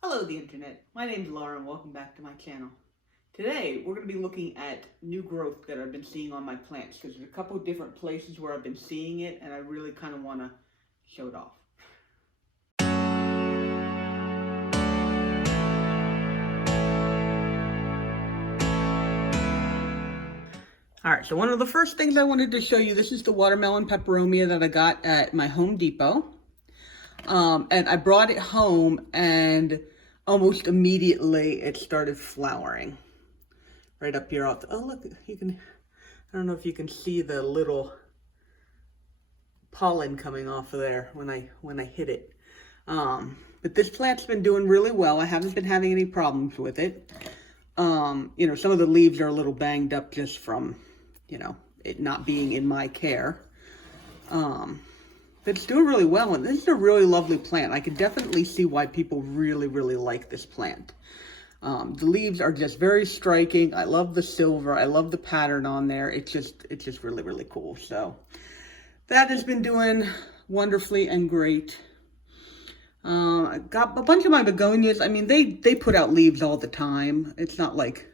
Hello the internet, my name's Laura and welcome back to my channel. Today we're going to be looking at new growth that I've been seeing on my plants because there's a couple different places where I've been seeing it and I really kind of want to show it off. Alright, so one of the first things I wanted to show you, this is the watermelon peperomia that I got at my Home Depot. And I brought it home and almost immediately it started flowering. Right up here. Oh, look, you can, I don't know if you can see the little pollen coming off of there when I hit it. But this plant's been doing really well. I haven't been having any problems with it. You know, some of the leaves are a little banged up just from, you know, it not being in my care. But it's doing really well, and this is a really lovely plant. I can definitely see why people really like this plant. The leaves are just very striking. I love the silver. I love the pattern on there. It's just really cool. So that has been doing wonderfully and great. I got a bunch of my begonias. I mean, they put out leaves all the time. It's not like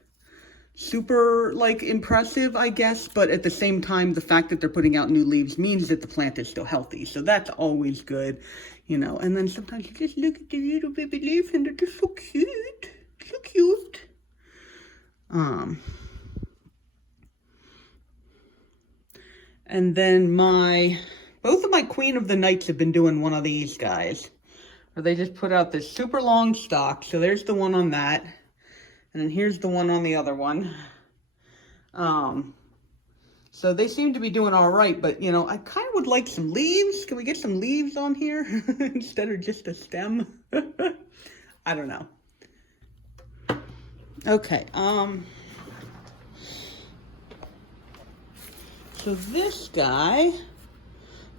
super like impressive, I guess, but at the same time, the fact that they're putting out new leaves means that the plant is still healthy. So that's always good, you know. And then sometimes you just look at the little baby leaves and they're just so cute. So cute. And then both of my Queen of the Nights have been doing one of these guys, where they just put out this super long stalk. So there's the one on that. And then here's the one on the other one. So they seem to be doing all right, but you know, I kind of would like some leaves. Can we get some leaves on here instead of just a stem? I don't know. Okay, so this guy,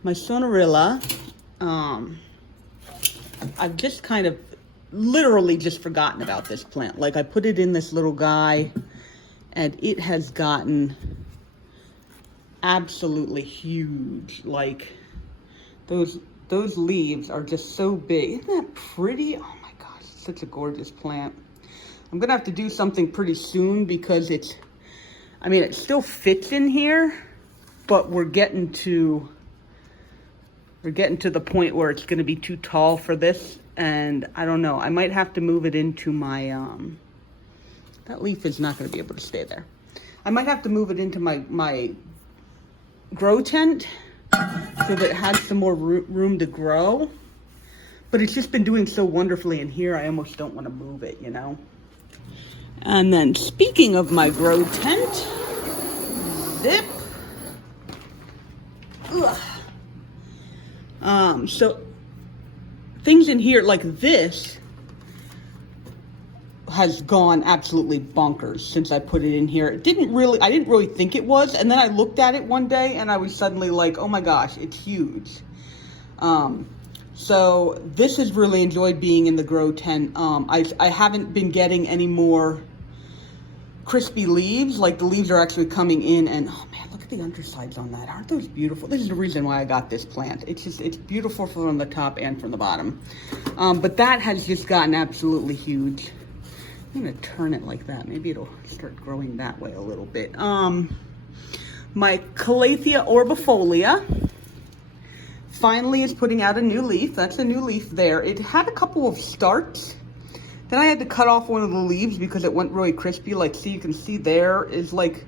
my Sonorilla, I've just kind of literally just forgotten about this plant. Like I put it in this little guy and it has gotten absolutely huge. Like those leaves are just so big. Isn't that pretty? Oh my gosh, it's such a gorgeous plant. I'm gonna have to do something pretty soon because it still fits in here, but we're getting to the point where it's gonna be too tall for this. And I don't know, I might have to move it into my, that leaf is not going to be able to stay there. I might have to move it into my grow tent so that it has some more room to grow. But it's just been doing so wonderfully in here, I almost don't want to move it, you know. And then speaking of my grow tent, zip. Ugh. So things in here like this has gone absolutely bonkers since I put it in here. I didn't really think it was, and then I looked at it one day and I was suddenly like, oh my gosh, it's huge. So this has really enjoyed being in the grow tent. I haven't been getting any more crispy leaves. Like the leaves are actually coming in, and oh man, look at the undersides on that. Aren't those beautiful? This is the reason why I got this plant. It's beautiful from the top and from the bottom. But that has just gotten absolutely huge. I'm gonna turn it like that. Maybe it'll start growing that way a little bit. My Calathea orbifolia finally is putting out a new leaf. That's a new leaf there. It had a couple of starts. Then I had to cut off one of the leaves because it went really crispy. Like, see, you can see there is like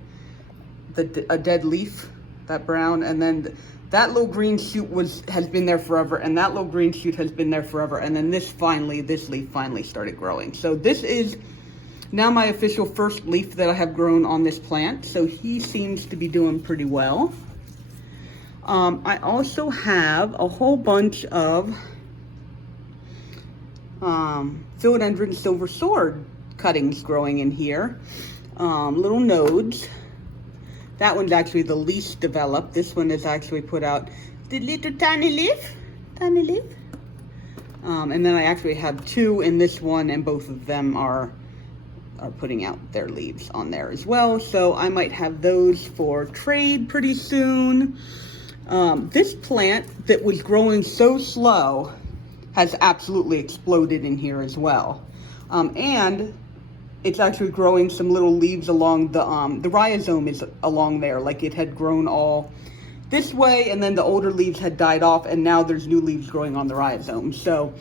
a dead leaf, that brown. And then that little green shoot has been there forever. And that little green shoot has been there forever. And then this leaf finally started growing. So this is now my official first leaf that I have grown on this plant. So he seems to be doing pretty well. I also have a whole bunch of philodendron silver sword cuttings growing in here. Little nodes. That one's actually the least developed. This one is actually put out the little tiny leaf. And then I actually have two in this one, and both of them are putting out their leaves on there as well. So I might have those for trade pretty soon. This plant that was growing so slow has absolutely exploded in here as well. And it's actually growing some little leaves along the rhizome is along there, like it had grown all this way, and then the older leaves had died off, and now there's new leaves growing on the rhizome. So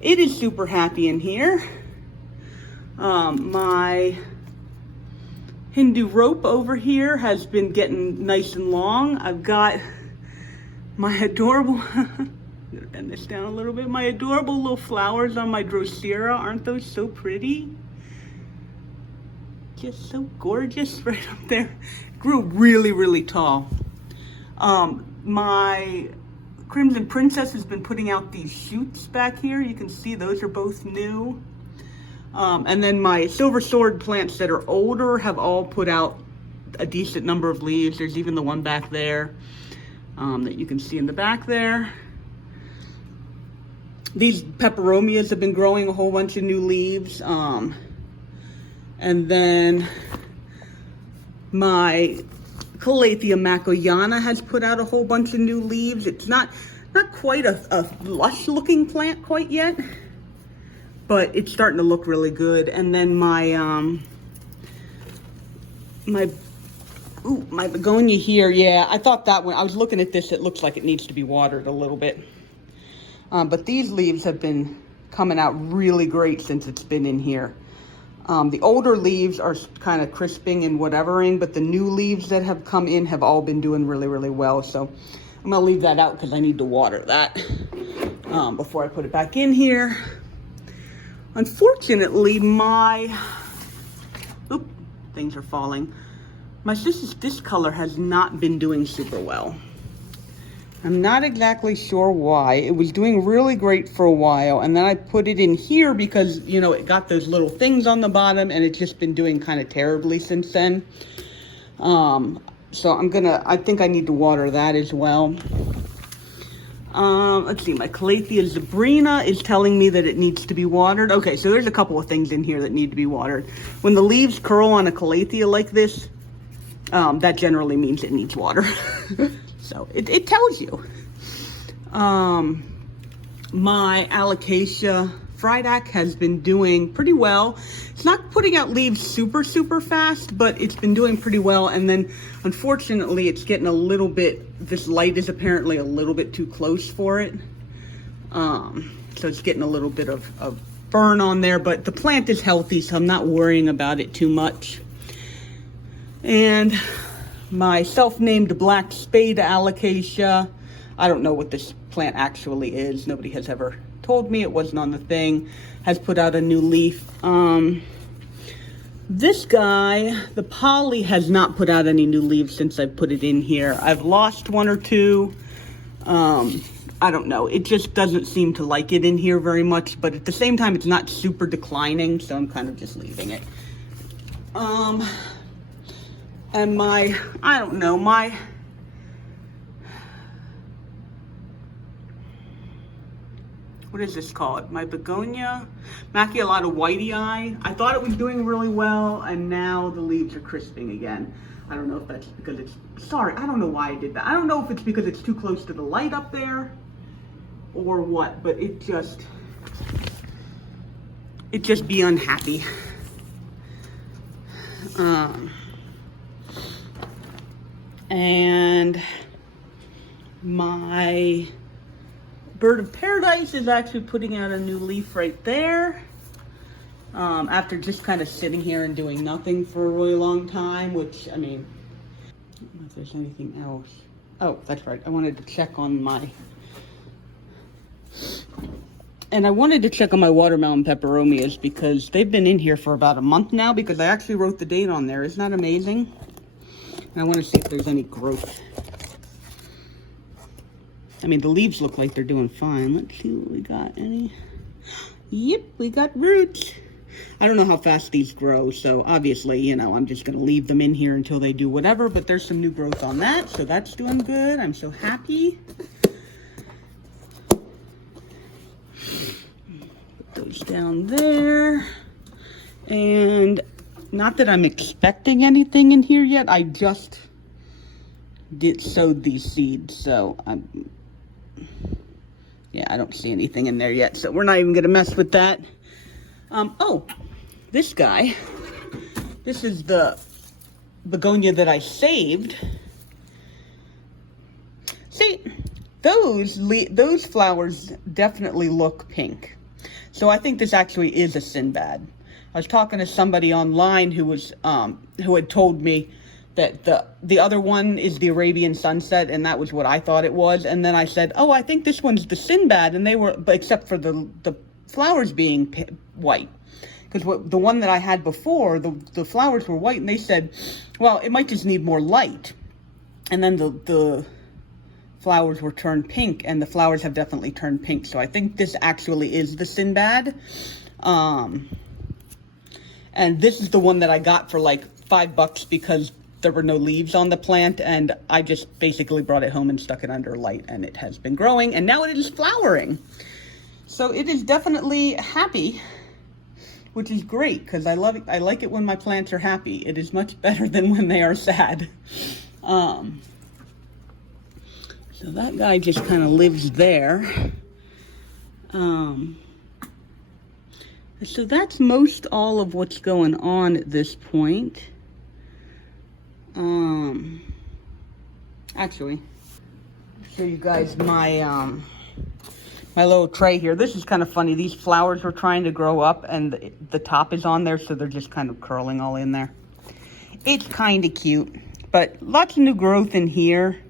it is super happy in here. My Hindu rope over here has been getting nice and long. I've got my adorable, I'm gonna bend this down a little bit, my adorable little flowers on my Drosera. Aren't those so pretty? Just so gorgeous right up there. Grew really, really tall. My Crimson Princess has been putting out these shoots back here. You can see those are both new. And then my Silver Sword plants that are older have all put out a decent number of leaves. There's even the one back there that you can see in the back there. These peperomias have been growing a whole bunch of new leaves. And then my Calathea macoyana has put out a whole bunch of new leaves. It's not quite a lush looking plant quite yet, but it's starting to look really good. And then my my begonia here, yeah, I thought that when I was looking at this, it looks like it needs to be watered a little bit. But these leaves have been coming out really great since it's been in here. The older leaves are kind of crisping and whatevering, but the new leaves that have come in have all been doing really, really well. So I'm gonna leave that out because I need to water that before I put it back in here. Unfortunately, things are falling. My sister's discolor has not been doing super well. I'm not exactly sure why. It was doing really great for a while, and then I put it in here because, you know, it got those little things on the bottom, and it's just been doing kind of terribly since then. So I think I need to water that as well. Let's see, my Calathea zebrina is telling me that it needs to be watered. Okay, so there's a couple of things in here that need to be watered. When the leaves curl on a Calathea like this, that generally means it needs water. So it tells you. My Alocasia Friedac has been doing pretty well. It's not putting out leaves super, super fast, but it's been doing pretty well. And then unfortunately, it's getting a little bit, this light is apparently a little bit too close for it. So it's getting a little bit of burn on there, but the plant is healthy, so I'm not worrying about it too much. And my self-named black spade alocasia, I don't know what this plant actually is. Nobody has ever told me. It wasn't on the thing. Has put out a new leaf. This guy, the poly, has not put out any new leaves since I put it in here. I've lost one or two. I don't know. It just doesn't seem to like it in here very much, but at the same time, it's not super declining, so I'm kind of just leaving it. And my, I don't know, my, what is this called? My begonia maculatta whitey eye. I thought it was doing really well, and now the leaves are crisping again. I don't know if that's because it's, sorry, I don't know why I did that. I don't know if it's because it's too close to the light up there or what, but it just be unhappy. And my bird of paradise is actually putting out a new leaf right there. After just kind of sitting here and doing nothing for a really long time, which, I mean, I don't know if there's anything else. Oh, that's right. I wanted to check on my, and I wanted to check on my watermelon peperomias because they've been in here for about a month now because I actually wrote the date on there. Isn't that amazing? And I want to see if there's any growth. I mean, the leaves look like they're doing fine. Let's see what we got. Any? Yep, we got roots. I don't know how fast these grow, so obviously, you know, I'm just going to leave them in here until they do whatever, but there's some new growth on that, so that's doing good. I'm so happy. Put those down there. And not that I'm expecting anything in here yet. I just sowed these seeds, so Yeah, I don't see anything in there yet, so we're not even gonna mess with that. Oh, this guy. This is the begonia that I saved. See, those flowers definitely look pink. So I think this actually is a Sinbad. I was talking to somebody online who had told me that the other one is the Arabian Sunset, and that was what I thought it was. And then I said, oh, I think this one's the Sinbad, and they were, except for the flowers being white. Because the one that I had before, the flowers were white, and they said, well, it might just need more light. And then the flowers were turned pink, and the flowers have definitely turned pink. So I think this actually is the Sinbad. And this is the one that I got for like $5 because there were no leaves on the plant, and I just basically brought it home and stuck it under light, and it has been growing, and now it is flowering. So it is definitely happy, which is great because I like it when my plants are happy. It is much better than when they are sad. So that guy just kind of lives there. So that's most all of what's going on at this point. Actually, I'll show you guys my my little tray here. This is kind of funny. These flowers were trying to grow up, and the top is on there, so they're just kind of curling all in there. It's kind of cute, but lots of new growth in here.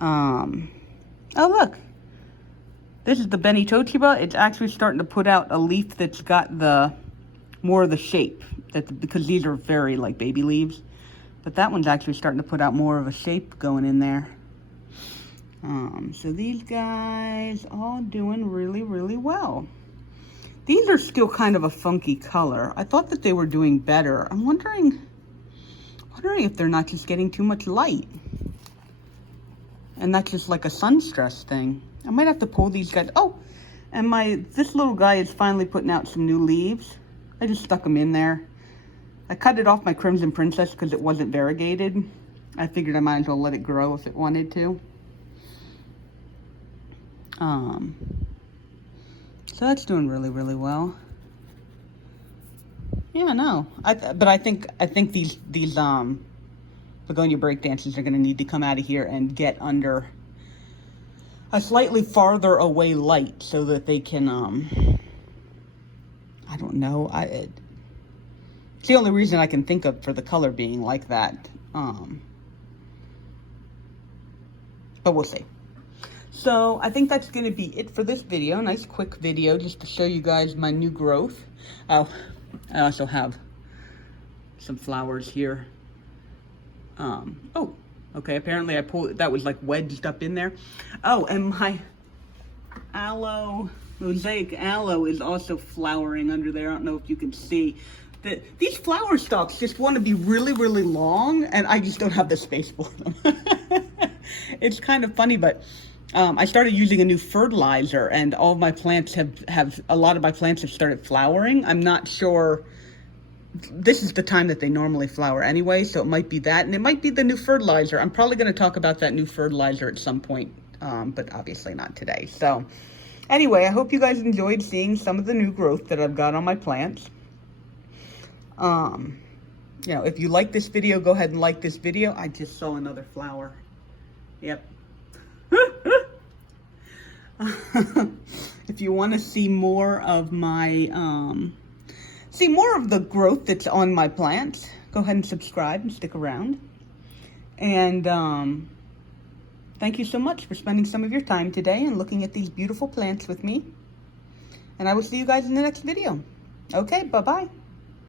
Oh, look. This is the Beni Tochiba. It's actually starting to put out a leaf that's got more of the shape, because these are very like baby leaves. But that one's actually starting to put out more of a shape going in there. So these guys all doing really, really well. These are still kind of a funky color. I thought that they were doing better. I'm wondering if they're not just getting too much light. And that's just like a sun stress thing. I might have to pull these guys. Oh, and this little guy is finally putting out some new leaves. I just stuck them in there. I cut it off my Crimson Princess because it wasn't variegated. I figured I might as well let it grow if it wanted to. So that's doing really, really well. Yeah, no. But I think these begonia breakdancers are going to need to come out of here and get under a slightly farther away light so that they can, I don't know. It's the only reason I can think of for the color being like that. But we'll see. So I think that's going to be it for this video. Nice quick video just to show you guys my new growth. Oh, I also have some flowers here. Oh, okay, apparently I pulled, that was like wedged up in there. Oh, and my mosaic aloe is also flowering under there. I don't know if you can see. These flower stalks just want to be really, really long, and I just don't have the space for them. It's kind of funny, but I started using a new fertilizer, and all of my plants a lot of my plants have started flowering. I'm not sure. This is the time that they normally flower anyway, so it might be that, and it might be the new fertilizer. I'm probably going to talk about that new fertilizer at some point, but obviously not today. So anyway, I hope you guys enjoyed seeing some of the new growth that I've got on my plants. You know, if you like this video, go ahead and like this video. I just saw another flower. Yep. If you want to see more of my, more of the growth that's on my plants, go ahead and subscribe and stick around. And thank you so much for spending some of your time today and looking at these beautiful plants with me. And I will see you guys in the next video. Okay, bye-bye.